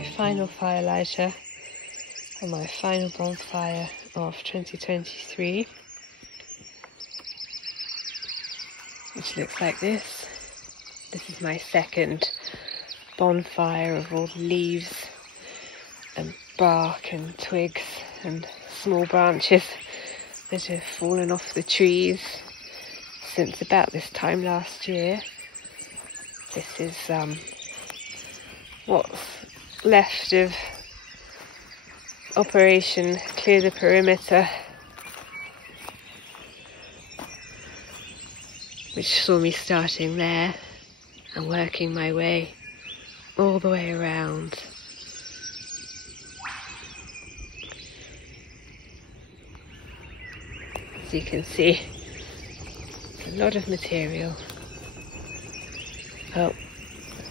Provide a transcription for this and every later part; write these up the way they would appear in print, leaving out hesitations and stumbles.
my final fire lighter on my final bonfire of 2023, which looks like this. This is my second bonfire of all the leaves and bark and twigs and small branches that have fallen off the trees since about this time last year. This is what's left of Operation Clear the Perimeter, which saw me starting there and working my way all the way around. As you can see, it's a lot of material. Oh,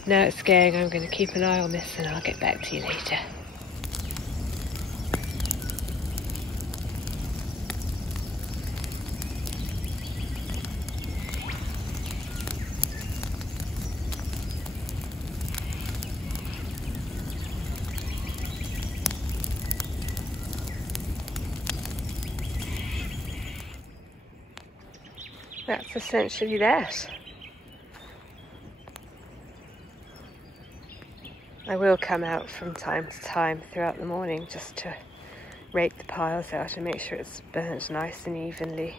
now it's going. I'm going to keep an eye on this and I'll get back to you later. That's essentially that. I will come out from time to time throughout the morning just to rake the piles out and make sure it's burnt nice and evenly.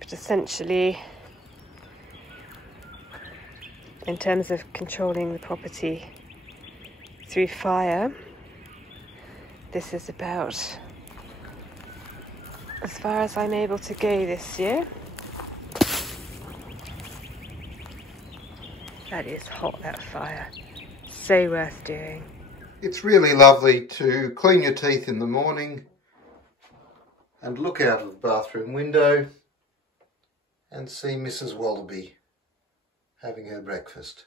But essentially, in terms of controlling the property through fire, this is about as far as I'm able to go this year. That is hot, that fire. So worth doing. It's really lovely to clean your teeth in the morning and look out of the bathroom window and see Mrs. Wallaby having her breakfast.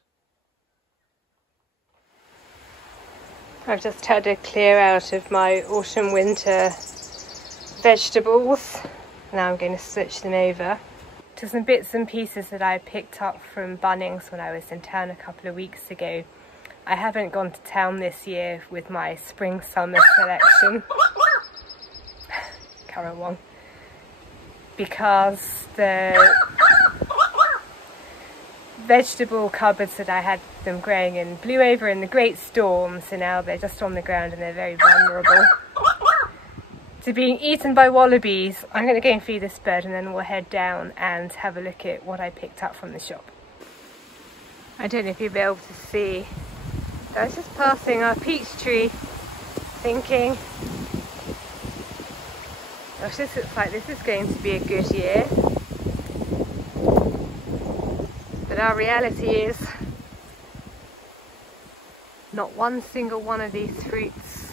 I've just had a clear out of my autumn-winter vegetables. Now I'm going to switch them over to some bits and pieces that I picked up from Bunnings when I was in town a couple of weeks ago. I haven't gone to town this year with my spring-summer selection, Carol Wong, because the vegetable cupboards that I had them growing in blew over in the great storm, so now they're just on the ground and they're very vulnerable to being eaten by wallabies. I'm going to go and feed this bird and then we'll head down and have a look at what I picked up from the shop. I don't know if you'll be able to see. I was just passing our peach tree thinking, gosh, this looks like this is going to be a good year. But our reality is not one single one of these fruits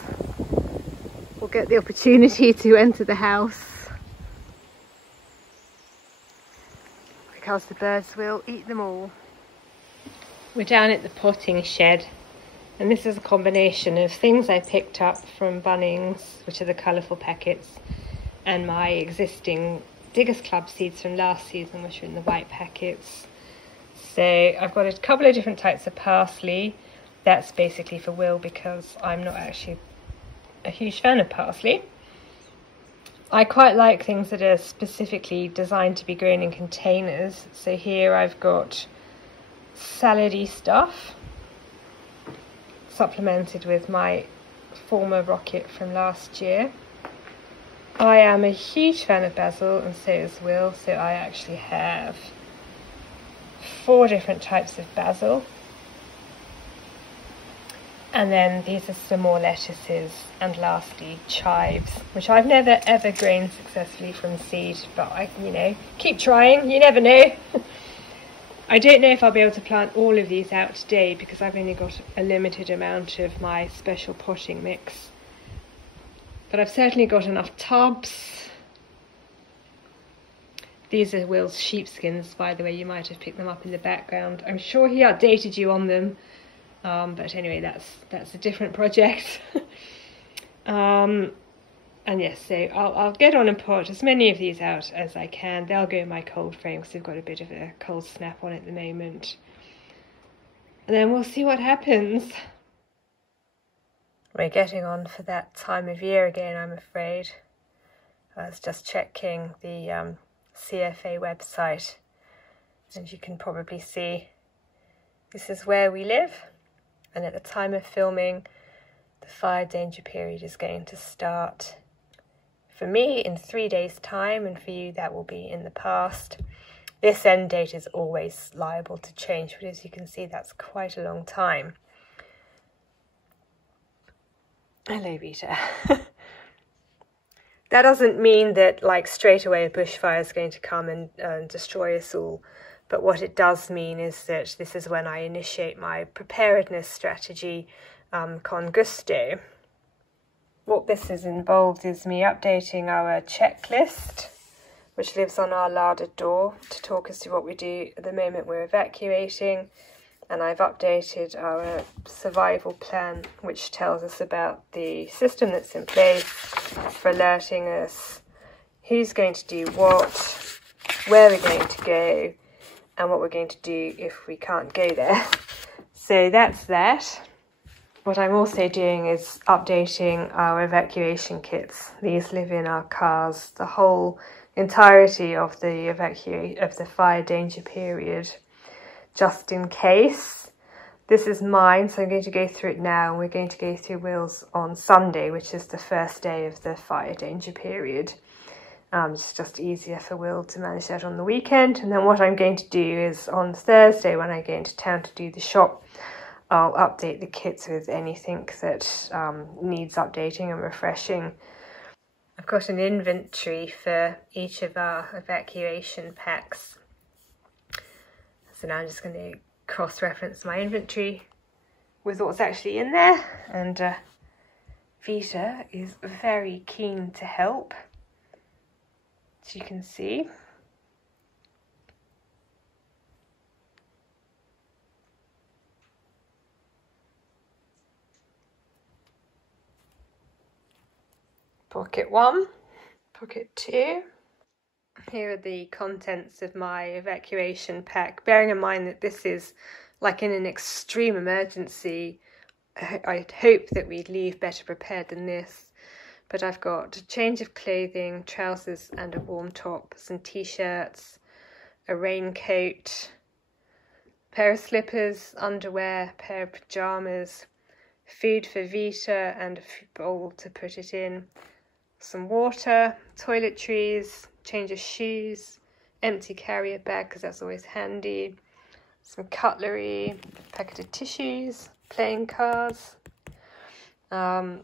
will get the opportunity to enter the house because the birds will eat them all. We're down at the potting shed, and this is a combination of things I picked up from Bunnings, which are the colourful packets, and my existing Diggers Club seeds from last season, which are in the white packets. So I've got a couple of different types of parsley. That's basically for Will because I'm not actually a huge fan of parsley. I quite like things that are specifically designed to be grown in containers. So here I've got salady stuff, supplemented with my former rocket from last year. I am a huge fan of basil, and so is Will, so I actually have 4 different types of basil. And then these are some more lettuces, and lastly chives, which I've never ever grown successfully from seed, but I, keep trying, you never know. I don't know if I'll be able to plant all of these out today because I've only got a limited amount of my special potting mix. But I've certainly got enough tubs. These are Will's sheepskins, by the way. You might have picked them up in the background. I'm sure he updated you on them. But anyway, that's a different project. And yes, so I'll get on and pot as many of these out as I can. They'll go in my cold frame because they've got a bit of a cold snap on at the moment. And then we'll see what happens. We're getting on for that time of year again, I'm afraid. I was just checking the CFA website, and you can probably see this is where we live, and at the time of filming the fire danger period is going to start for me in 3 days' time, and for you that will be in the past. This end date is always liable to change, but as you can see that's quite a long time. Hello, Vita. That doesn't mean that like straight away a bushfire is going to come and destroy us all, but what it does mean is that this is when I initiate my preparedness strategy con gusto. What this is involved is me updating our checklist, which lives on our larder door, to talk us through what we do at the moment we're evacuating. And I've updated our survival plan, which tells us about the system that's in place for alerting us who's going to do what, where we're going to go, and what we're going to do if we can't go there. So that's that. What I'm also doing is updating our evacuation kits. These live in our cars the whole entirety of the fire danger period, just in case. This is mine, so I'm going to go through it now, and we're going to go through Will's on Sunday, which is the first day of the fire danger period. It's just easier for Will to manage that on the weekend. And then what I'm going to do is on Thursday, when I go into town to do the shop, I'll update the kits with anything that needs updating and refreshing. I've got an inventory for each of our evacuation packs. So now I'm just going to cross-reference my inventory with what's actually in there. And Vita is very keen to help, as you can see. Pocket 1, pocket 2. Here are the contents of my evacuation pack, bearing in mind that this is like in an extreme emergency. I'd hope that we'd leave better prepared than this, but I've got a change of clothing, trousers and a warm top, some t-shirts, a raincoat, a pair of slippers, underwear, a pair of pyjamas, food for Vita and a bowl to put it in, some water, toiletries, change of shoes, empty carrier bag because that's always handy, some cutlery, a packet of tissues, playing cards, a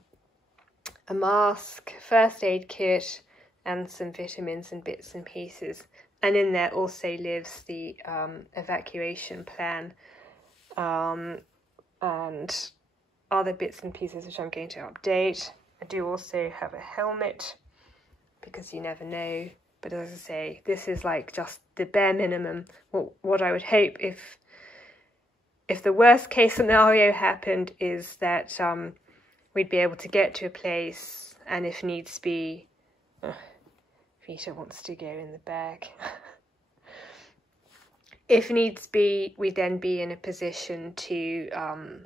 mask, first aid kit, and some vitamins and bits and pieces. And in there also lives the evacuation plan and other bits and pieces which I'm going to update. I do also have a helmet because you never know. But as I say, this is like just the bare minimum. What I would hope if the worst case scenario happened is that we'd be able to get to a place, and if needs be, Vita wants to go in the bag. If needs be, we'd then be in a position to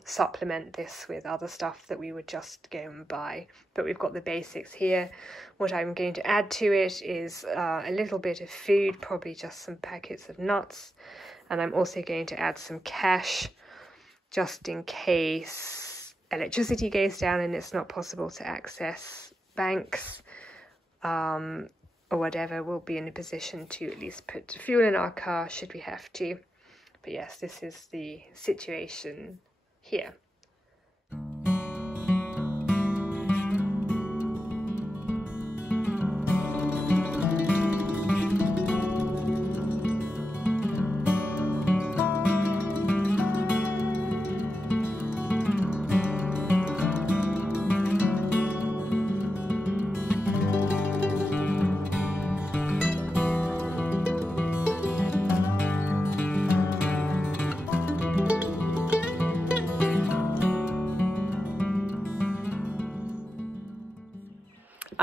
supplement this with other stuff that we would just go and buy. But we've got the basics here. What I'm going to add to it is a little bit of food, probably just some packets of nuts. And I'm also going to add some cash, just in case electricity goes down and it's not possible to access banks. Or whatever, we'll be in a position to at least put fuel in our car should we have to. But yes, this is the situation here.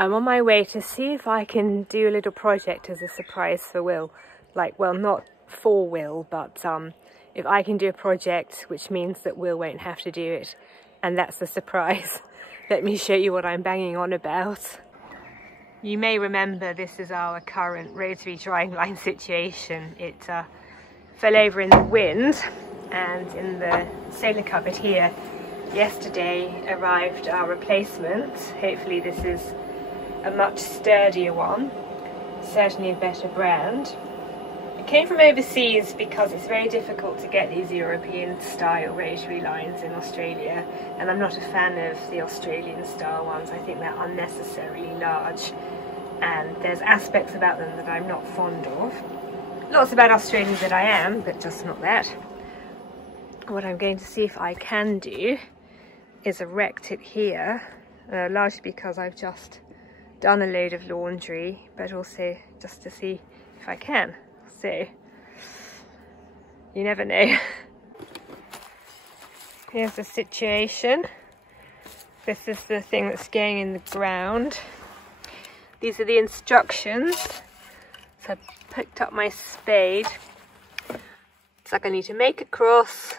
I'm on my way to see if I can do a little project as a surprise for Will. Like, well, not for Will, but if I can do a project which means that Will won't have to do it, and that's the surprise. let me show you what I'm banging on about. You may remember this is our current rotary drying line situation. It fell over in the wind, and in the sailor cupboard here yesterday arrived our replacement. Hopefully this is a much sturdier one, certainly a better brand. It came from overseas because it's very difficult to get these European style rotary lines in Australia, and I'm not a fan of the Australian style ones. I think they're unnecessarily large and there's aspects about them that I'm not fond of. Lots about Australians that I am, but just not that. What I'm going to see if I can do is erect it here, largely because I've just done a load of laundry, but also just to see if I can. So, you never know. Here's the situation. This is the thing that's going in the ground. These are the instructions. So I picked up my spade. It's like I need to make a cross.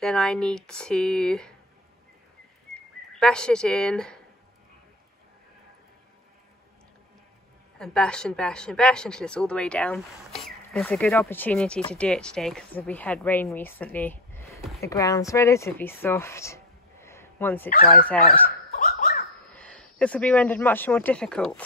Then I need to bash it in. And bash and bash and bash until it's all the way down. There's a good opportunity to do it today because we had rain recently. The ground's relatively soft once it dries out. This will be rendered much more difficult.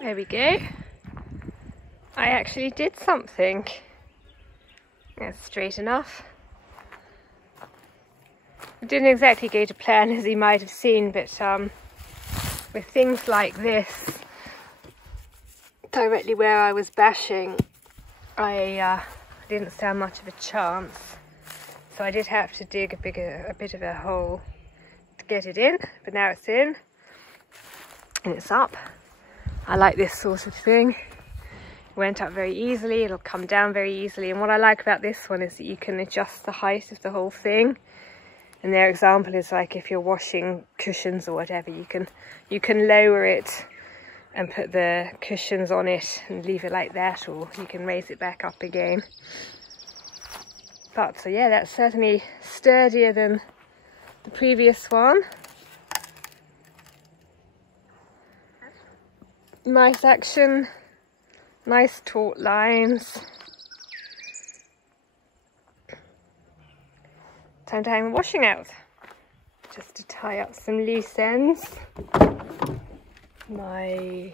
There we go. I actually did something. That's straight enough. It didn't exactly go to plan, as you might have seen, but with things like this, directly where I was bashing, I didn't stand much of a chance. So I did have to dig a bit of a hole to get it in, but now it's in and it's up. I like this sort of thing. Went up very easily, it'll come down very easily, and what I like about this one is that you can adjust the height of the whole thing. And their example is like if you're washing cushions or whatever, you can lower it and put the cushions on it and leave it like that, or you can raise it back up again. But so yeah, that's certainly sturdier than the previous one. Nice action. Nice taut lines. Time to hang the washing out. Just to tie up some loose ends. My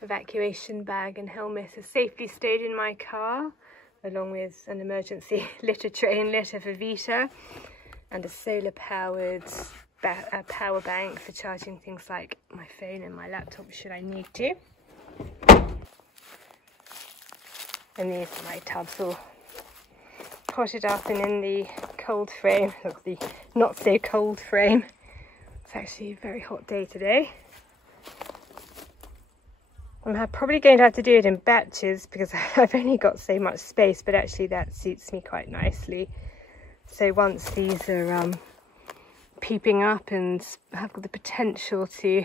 evacuation bag and helmet are safely stowed in my car, along with an emergency litter tray and litter for Vita, and a solar powered power bank for charging things like my phone and my laptop should I need to. And these are my tubs all potted up and in the cold frame, or the not so cold frame. It's actually a very hot day today. I'm probably going to have to do it in batches because I've only got so much space, but actually that suits me quite nicely. So once these are peeping up and have got the potential to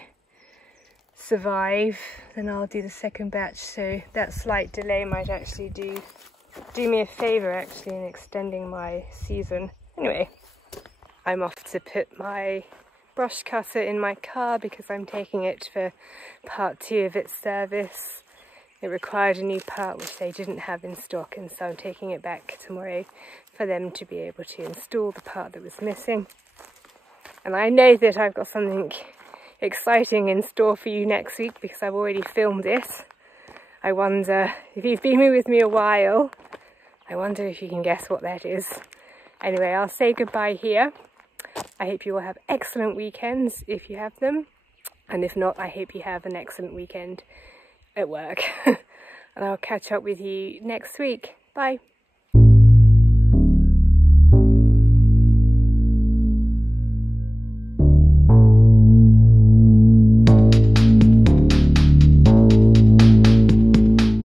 survive, then I'll do the second batch. So that slight delay might actually do me a favour actually in extending my season. Anyway, I'm off to put my brush cutter in my car because I'm taking it for part 2 of its service. It required a new part which they didn't have in stock, and so I'm taking it back tomorrow for them to be able to install the part that was missing. And I know that I've got something exciting in store for you next week because I've already filmed it. I wonder, if you've been with me a while, I wonder if you can guess what that is. Anyway, I'll say goodbye here. I hope you all have excellent weekends if you have them. And if not, I hope you have an excellent weekend at work. And I'll catch up with you next week. Bye.